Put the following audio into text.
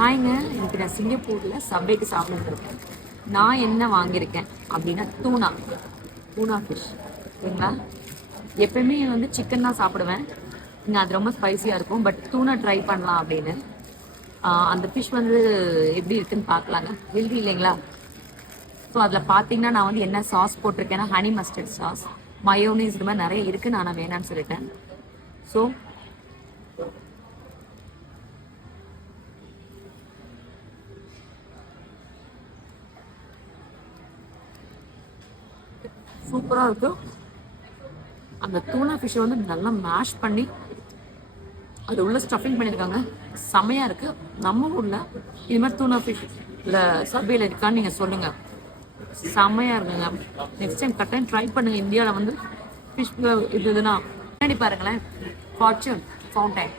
ஹாய்ங்க, இன்னைக்கு நான் சிங்கப்பூரில் சப்வேக்கு சாப்பிட்டுருக்கேன். நான் என்ன வாங்கியிருக்கேன் அப்படின்னா டூனா ஃபிஷ். ஓகேங்களா, எப்பயுமே வந்து சிக்கன் தான் சாப்பிடுவேன். இங்கே அது ரொம்ப ஸ்பைசியாக இருக்கும். பட் டூனா ட்ரை பண்ணலாம் அப்படின்னு. அந்த ஃபிஷ் வந்து எப்படி இருக்குன்னு பார்க்கலாங்க. ஹெல்தி இல்லைங்களா? ஸோ அதில் பார்த்தீங்கன்னா நான் வந்து என்ன சாஸ் போட்டிருக்கேன்னா ஹனி மஸ்டர்ட் சாஸ், மயோனீஸ், இது மாதிரி நிறைய இருக்குது. நான் வேணான்னு சொல்லிட்டேன். ஸோ சூப்பராக இருக்கும். அந்த டூனா ஃபிஷ்ஷை வந்து நல்லா மேஷ் பண்ணி அது உள்ள ஸ்டஃபிங் பண்ணியிருக்காங்க. செமையாக இருக்குது. நம்ம ஊரில் இது மாதிரி டூனா ஃபிஷ் இல்லை சபையில் இருக்கான்னு நீங்கள் சொல்லுங்கள். செமையாக இருக்குங்க. நெக்ஸ்ட் டைம் கட்டாயம் ட்ரை பண்ணுங்கள். இந்தியாவில் வந்து ஃபிஷ் இதுனா முன்னாடி பாருங்களேன், ஃபார்ச்சூன் ஃபவுண்டைன்.